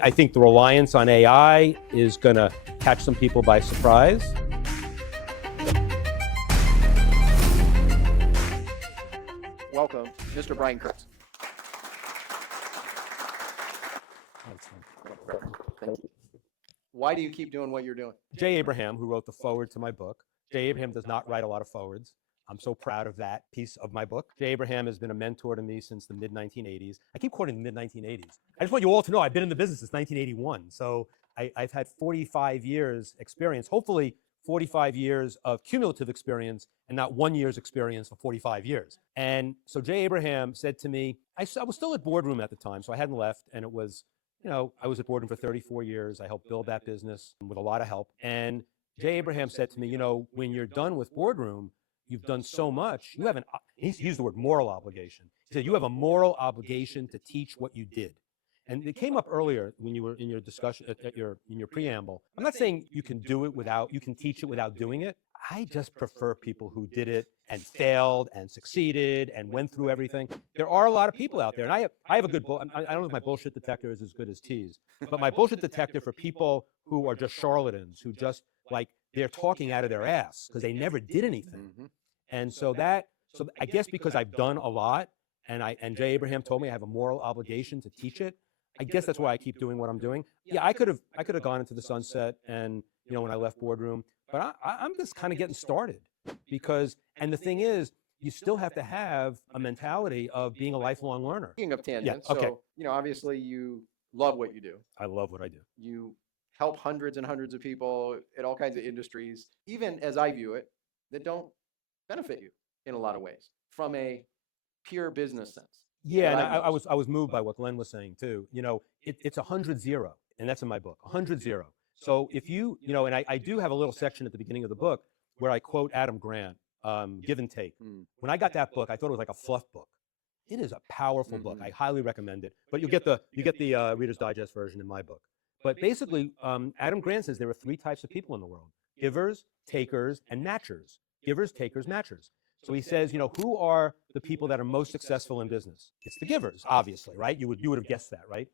I think the reliance on AI is going to catch some people by surprise. Welcome, Mr. Brian Kurtz. Why do you keep doing what you're doing? Jay Abraham, who wrote the foreword to my book. Jay Abraham does not write a lot of forewords. I'm so proud of that piece of my book. Jay Abraham has been a mentor to me since the mid-1980s. I keep quoting the mid-1980s. I just want you all to know I've been in the business since 1981. So I've had 45 years experience, hopefully 45 years of cumulative experience and not 1 year's experience for 45 years. And so Jay Abraham said to me, I was still at Boardroom at the time, so I hadn't left, and it was, I was at Boardroom for 34 years. I helped build that business with a lot of help. And Jay Abraham said to me, when you're done with Boardroom, you've done so much, you have he used the word moral obligation. He said, you have a moral obligation to teach what you did. And it came up earlier when you were in your discussion, in your preamble. I'm not saying you can do it you can teach it without doing it. I just prefer people who did it and failed and succeeded and went through everything. There are a lot of people out there, and I have a good, I don't know if my bullshit detector is as good as T's, but my bullshit detector for people who are just charlatans, who just they're talking out of their ass because they never did anything. Mm-hmm. And so I guess because I've done a lot, and Jay Abraham told me I have a moral obligation to teach it, I guess that's why I keep doing what I'm doing. Yeah, I could have gone into the sunset and, when I left Boardroom, but I'm just kind of getting started and the thing is, you still have to have a mentality of being a lifelong learner. Speaking of tangents, yeah, okay. So, obviously you love what you do. I love what I do. You help hundreds and hundreds of people in all kinds of industries, even as I view it, that don't benefit you in a lot of ways from a pure business sense. Yeah, and I was moved by what Glenn was saying too. It's 100-0, and that's in my book, 100-0. So if and I do have a little section at the beginning of the book where I quote Adam Grant, Give and Take. When I got that book, I thought it was like a fluff book. It is a powerful book. I highly recommend it. But you get the Reader's Digest version in my book. But basically, Adam Grant says there are 3 types of people in the world: givers, takers, and matchers. Givers, takers, matchers. So he says, who are the people that are most successful in business? It's the givers, obviously, right? You would have guessed that, right?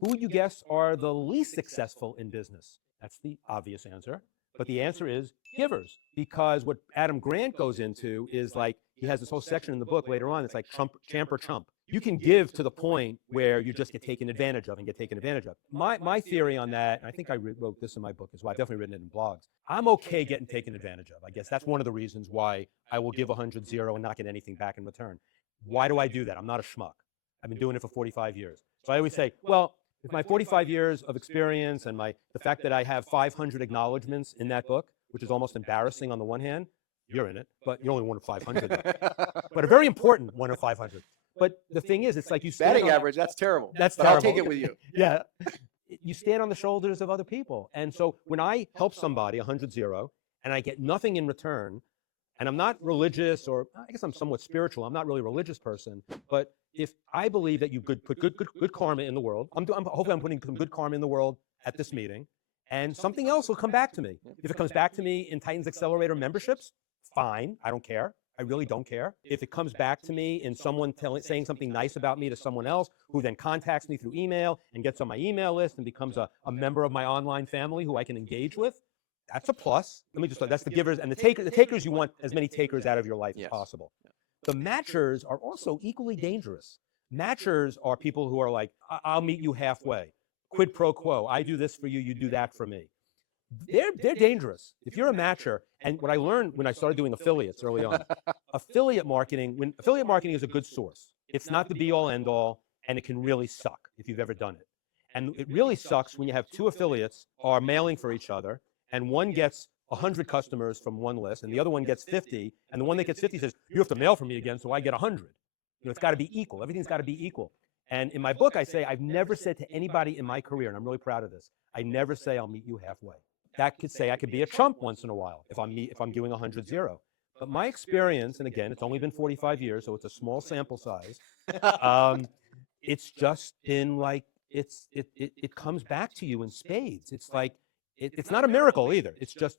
Who would you guess are the least successful in business? That's the obvious answer. But the answer is givers, because what Adam Grant goes into is he has this whole section in the book later on. It's like champ or chump. You can give to the point where you just get taken advantage of and get taken advantage of. My theory on that, and I think I wrote this in my book as well. I've definitely written it in blogs. I'm okay getting taken advantage of. I guess that's one of the reasons why I will give 100-0 and not get anything back in return. Why do I do that? I'm not a schmuck. I've been doing it for 45 years. So I always say, well, if my 45 years of experience and the fact that I have 500 acknowledgments in that book, which is almost embarrassing on the one hand, you're in it, but you're only one of 500. But a very important one of 500. But the thing is, it's like you stand batting average. That's terrible. That's terrible. I'll take it with you. Yeah, you stand on the shoulders of other people, and so when I help somebody 100-0 and I get nothing in return, and I'm not religious, or I guess I'm somewhat spiritual. I'm not really a religious person, but if I believe that you could put good karma in the world, hopefully I'm putting some good karma in the world at this meeting, and something else will come back to me. If it comes back to me in Titans Accelerator memberships, fine. I don't care. I really don't care. If it comes back to me in someone saying something nice about me to someone else, who then contacts me through email and gets on my email list and becomes a member of my online family who I can engage with, that's a plus. That's the givers. And the takers, you want as many takers out of your life as possible. The matchers are also equally dangerous. Matchers are people who are like, I'll meet you halfway. Quid pro quo. I do this for you, you do that for me. They're dangerous. If you're a matcher, and what I learned when I started doing affiliates early on, affiliate marketing is a good source. It's not the be-all, end-all, and it can really suck if you've ever done it. And it really sucks when you have 2 affiliates are mailing for each other, and one gets 100 customers from one list, and the other one gets 50, and the one that gets 50 says, you have to mail for me again, so I get 100. It's got to be equal. Everything's got to be equal. And in my book, I say, I've never said to anybody in my career, and I'm really proud of this, I never say I'll meet you halfway. That could say I could be a chump once in a while if I'm doing 100-0. But my experience, and again, it's only been 45 years, so it's a small sample size. It's just been like it comes back to you in spades. It's like it's not a miracle either. It's just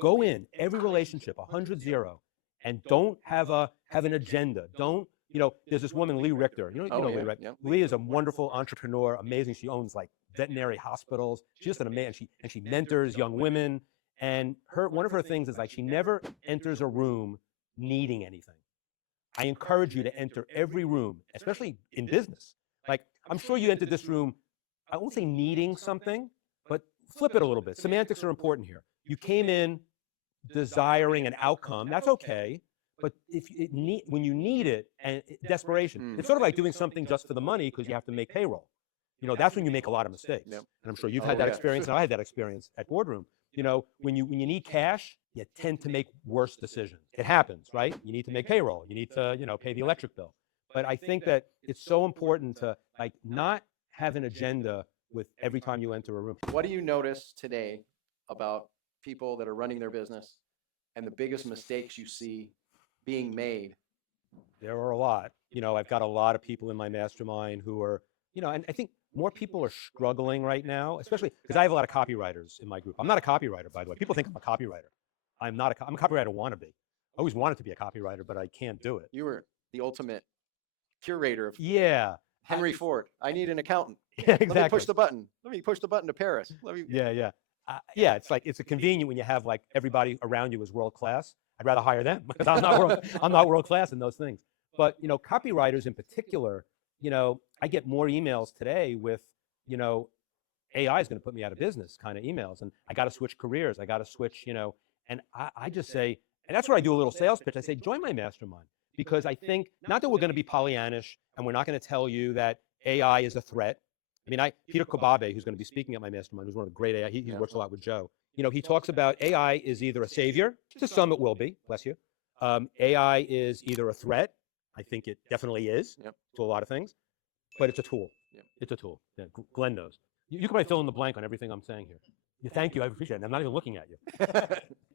go in every relationship 100-0, and don't have an agenda. Don't there's this woman, Lee Richter. You know Lee, right? Yeah. Lee is a wonderful entrepreneur, amazing. She owns like veterinary hospitals. She's just an amazing, and she mentors young women. And one of her things is like she never enters a room needing anything. I encourage you to enter every room, especially in business. Like, I'm sure you entered this room, I won't say needing something, but flip it a little bit. Semantics are important here. You came in desiring an outcome, that's okay. But when you need it, and desperation, it's sort of like doing something just for the money because you have to make payroll. That's when you make a lot of mistakes. Yep. And I'm sure you've had that experience, and I had that experience at Boardroom. When you need cash, you tend to make worse decisions. It happens, right? You need to make payroll. You need to, pay the electric bill. But I think that it's so important to like not have an agenda with every time you enter a room. What do you notice today about people that are running their business and the biggest mistakes you see being made? There are a lot. I've got a lot of people in my mastermind who are, and I think more people are struggling right now, especially because I have a lot of copywriters in my group. I'm not a copywriter, by the way. People think I'm a copywriter. I'm not I'm a copywriter wannabe. I always wanted to be a copywriter, but I can't do it. You were the ultimate curator of Yeah. Henry Ford. I need an accountant. Yeah, exactly. Let me push the button. Let me push the button to Paris. Yeah. Yeah, it's a convenient when you have like everybody around you is world class. I'd rather hire them because I'm not world class in those things. But copywriters in particular, I get more emails today with, AI is going to put me out of business kind of emails, and I got to switch careers. I got to switch, and I just say, and that's where I do a little sales pitch. I say, join my mastermind, because I think not that we're going to be Pollyannish and we're not going to tell you that AI is a threat. I mean, Peter Kobabe, who's going to be speaking at my mastermind, who's one of the great AI, he works a lot with Joe. He talks about AI is either a savior, to some it will be, bless you. AI is either a threat, I think it definitely is, to a lot of things, but it's a tool. Yep. It's a tool. Yeah, Glenn knows. You can probably fill in the blank on everything I'm saying here. Thank you, I appreciate it. I'm not even looking at you.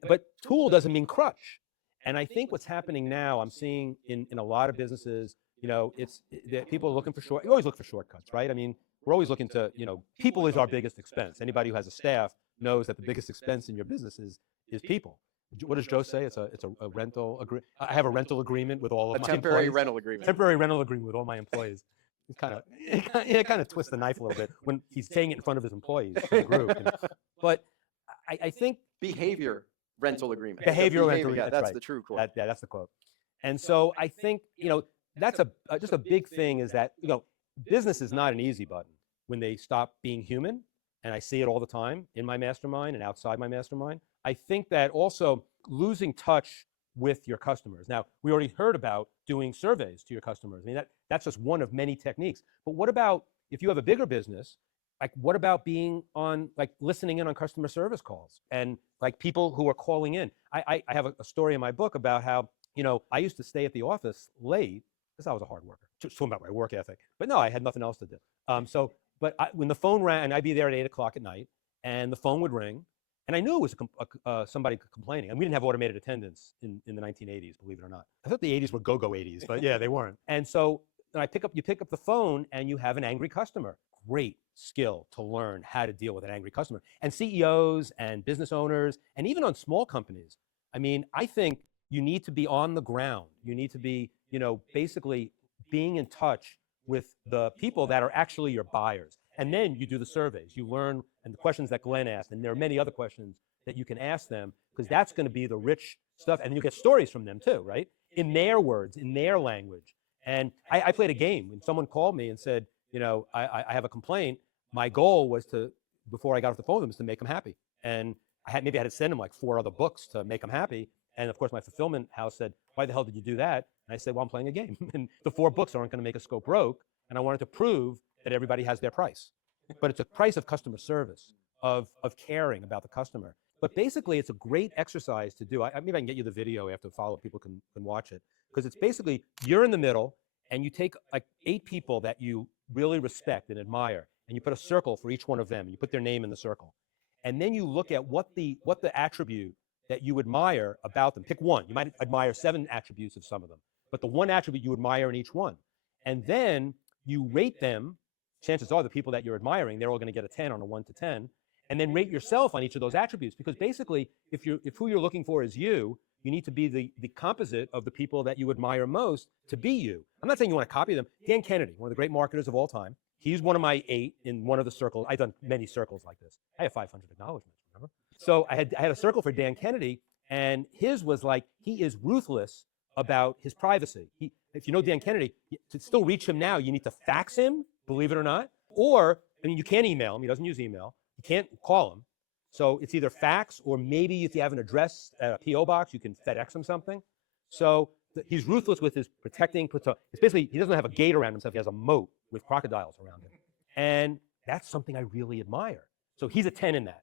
But tool doesn't mean crutch. And I think what's happening now, I'm seeing in a lot of businesses, that people are looking for you always look for shortcuts, right? I mean, we're always looking to, people is our biggest expense. Anybody who has a staff knows that the biggest expense in your business is people. What does Joe say? It's a rental agreement. I have a rental agreement with all of my employees. Temporary rental agreement. Temporary rental agreement with all my employees. It's it kind of twists the knife a little bit when he's saying it in front of his employees in the group. But I think behavior rental agreement. Behavioral rental agreement. Yeah, that's right. the true quote. That's the quote. And so I think that's just a big thing is that business is not an easy button when they stop being human. And I see it all the time in my mastermind and outside my mastermind. I think that also losing touch with your customers. Now, we already heard about doing surveys to your customers. I mean, that's just one of many techniques. But what about if you have a bigger business? Like, what about being on, like, listening in on customer service calls and like people who are calling in? I have a story in my book about how, I used to stay at the office late because I was a hard worker. Just talking about my work ethic. But no, I had nothing else to do. When the phone rang, I'd be there at 8 o'clock at night, and the phone would ring, and I knew it was somebody complaining. And we didn't have automated attendance in the 1980s, believe it or not. I thought the 80s were go-go 80s, but yeah, they weren't. And so you pick up the phone, and you have an angry customer. Great skill to learn how to deal with an angry customer. And CEOs and business owners, and even on small companies, I mean, I think you need to be on the ground. You need to be, basically being in touch with the people that are actually your buyers. And then you do the surveys. You learn, and the questions that Glenn asked, and there are many other questions that you can ask them, because that's going to be the rich stuff. And you get stories from them too, right? In their words, in their language. And I played a game when someone called me and said, I have a complaint. My goal was to, before I got off the phone with them, was to make them happy. And maybe I had to send them like 4 other books to make them happy. And of course, my fulfillment house said, why the hell did you do that? And I said, well, I'm playing a game. And the 4 books aren't going to make a scope broke. And I wanted to prove that everybody has their price. But it's a price of customer service, of caring about the customer. But basically, it's a great exercise to do. Maybe I can get you the video after follow-up. People can watch it. Because it's basically, you're in the middle, and you take like 8 people that you really respect and admire, and you put a circle for each one of them, and you put their name in the circle. And then you look at what the attribute that you admire about them. Pick one. You might admire 7 attributes of some of them, but the one attribute you admire in each one. And then you rate them. Chances are the people that you're admiring, they're all going to get a 10 on a 1 to 10. And then rate yourself on each of those attributes. Because basically, if who you're looking for is you need to be the composite of the people that you admire most to be you. I'm not saying you want to copy them. Dan Kennedy, one of the great marketers of all time, He's one of my 8 in one of the circles. I've done many circles like this. I have 500 acknowledgments, remember? So I had a circle for Dan Kennedy, and his was like, he is ruthless about his privacy. If you know Dan Kennedy, to still reach him now, you need to fax him, believe it or not. Or, I mean, you can't email him. He doesn't use email. You can't call him. So it's either fax, or maybe if you have an address at a P.O. box, you can FedEx him something. So he's ruthless with his protecting. It's basically, he doesn't have a gate around himself. He has a moat with crocodiles around him. And that's something I really admire. So he's a 10 in that.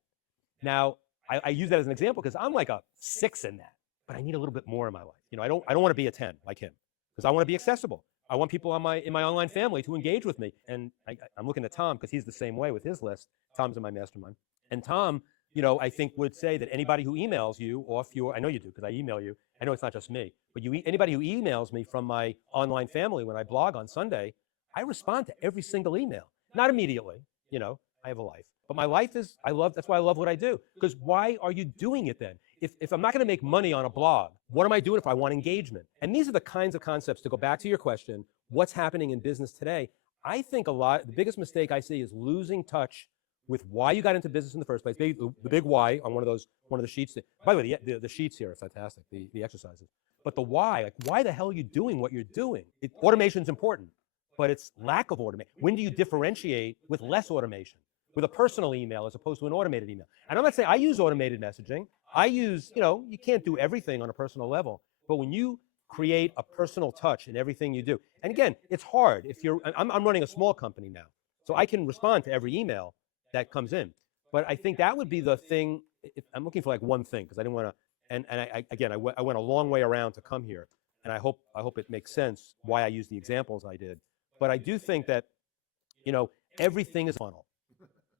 Now, I use that as an example because I'm like a 6 in that, but I need a little bit more in my life. You know, I don't want to be a 10 like him because I want to be accessible. I want people in my online family to engage with me. And I'm looking at Tom because he's the same way with his list. Tom's in my mastermind. And Tom, you know, I think would say that anybody who emails you off your, I know you do because I email you. I know it's not just me, but anybody who emails me from my online family when I blog on Sunday, I respond to every single email. Not immediately, you know, I have a life. But my life is, that's why I love what I do. Because why are you doing it then? If I'm not going to make money on a blog, what am I doing if I want engagement? And these are the kinds of concepts, to go back to your question, what's happening in business today? I think the biggest mistake I see is losing touch with why you got into business in the first place. The big why on one of the sheets. By the way, the sheets here are fantastic, the exercises. But the why, like why the hell are you doing what you're doing? Automation's important, but it's lack of automation. When do you differentiate with less automation? With a personal email as opposed to an automated email. And I'm not saying I use automated messaging. I use, you know, you can't do everything on a personal level, but when you create a personal touch in everything you do, and again, it's hard. I'm running a small company now, so I can respond to every email that comes in. But I think that would be the thing. I'm looking for like one thing because I didn't want to. And I went a long way around to come here, and I hope it makes sense why I use the examples I did. But I do think that, you know, everything is funnel.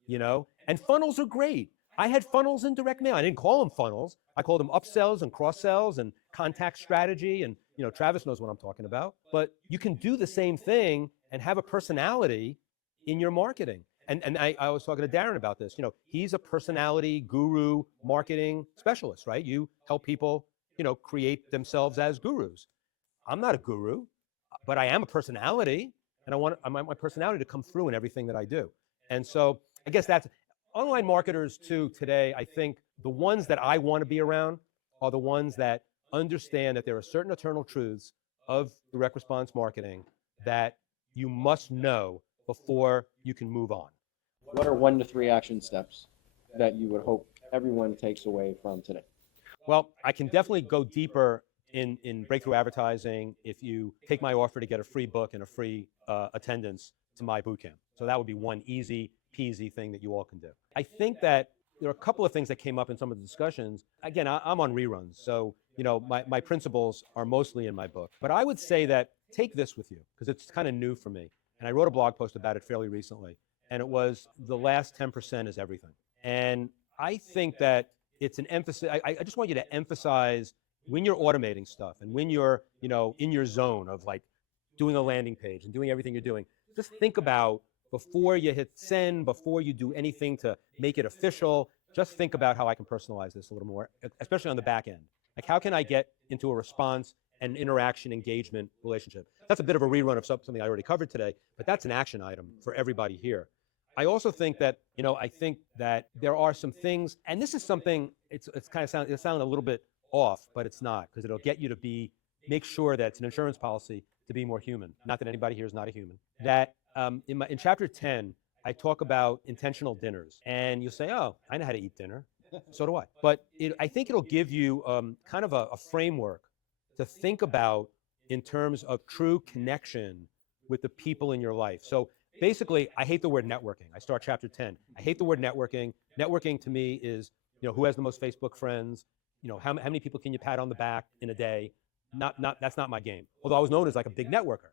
You know, and funnels are great. I had funnels in direct mail. I didn't call them funnels. I called them upsells and cross-sells and contact strategy. And, you know, Travis knows what I'm talking about. But you can do the same thing and have a personality in your marketing. And I was talking to Darren about this. You know, he's a personality guru marketing specialist, right? You help people, you know, create themselves as gurus. I'm not a guru, but I am a personality. And I want my personality to come through in everything that I do. And so I guess that's online marketers too today. I think the ones that I want to be around are the ones that understand that there are certain eternal truths of direct response marketing that you must know before you can move on. What are 1 to 3 action steps that you would hope everyone takes away from today? Well, I can definitely go deeper in breakthrough advertising if you take my offer to get a free book and a free attendance to my bootcamp. So that would be one easy peasy thing that you all can do. I think that there are a couple of things that came up in some of the discussions. Again, I'm on reruns, so you know my principles are mostly in my book. But I would say that take this with you because it's kind of new for me. And I wrote a blog post about it fairly recently, and it was the last 10% is everything. And I think that it's an emphasis. I just want you to emphasize when you're automating stuff and when you're, you know, in your zone of like doing a landing page and doing everything you're doing, just think about before you hit send, before you do anything to make it official, just think about how I can personalize this a little more, especially on the back end. Like how can I get into a response and interaction engagement relationship? That's a bit of a rerun of something I already covered today, but that's an action item for everybody here. I also think that, you know, I think that there are some things, and this is something, it's kind of sound a little bit off, but it's not, because it'll get you to make sure that it's an insurance policy to be more human. Not that anybody here is not a human. That in chapter 10, I talk about intentional dinners, and you'll say, oh, I know how to eat dinner. So do I. But I think it'll give you kind of a framework to think about in terms of true connection with the people in your life. So basically, I hate the word networking. I start chapter 10. I hate the word networking. Networking to me is, you know, who has the most Facebook friends? You know, how many people can you pat on the back in a day? That's not my game. Although I was known as like a big networker.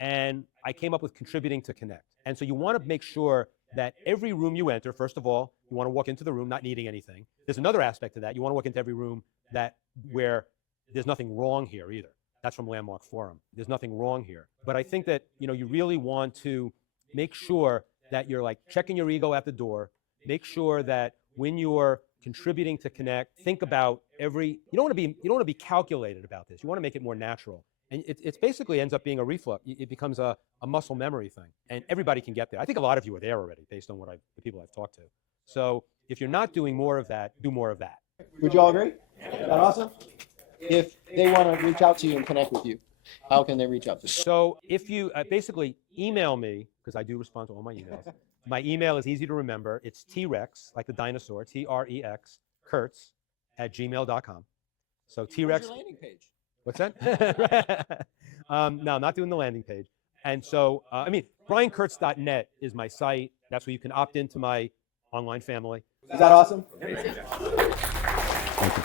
And I came up with contributing to connect. And so you want to make sure that every room you enter, first of all, you want to walk into the room not needing anything. There's another aspect to that. You want to walk into every room where there's nothing wrong here either. That's from Landmark Forum. There's nothing wrong here. But I think that, you know, you really want to make sure that you're like checking your ego at the door. Make sure that when you're contributing to connect, think about you don't want to be calculated about this. You want to make it more natural. And it's basically ends up being a reflux. It becomes a muscle memory thing. And everybody can get there. I think a lot of you are there already based on the people I've talked to. So if you're not doing more of that, do more of that. Would you all agree? Is that awesome? If they want to reach out to you and connect with you, how can they reach out to you? So if you basically email me, because I do respond to all my emails. My email is easy to remember. It's T-Rex, like the dinosaur, T-R-E-X, Kurtz, @gmail.com. So T-Rex. Where's your landing page? What's that? No, I'm not doing the landing page. And so, BrianKurtz.net is my site. That's where you can opt into my online family. Is that awesome? Thank you.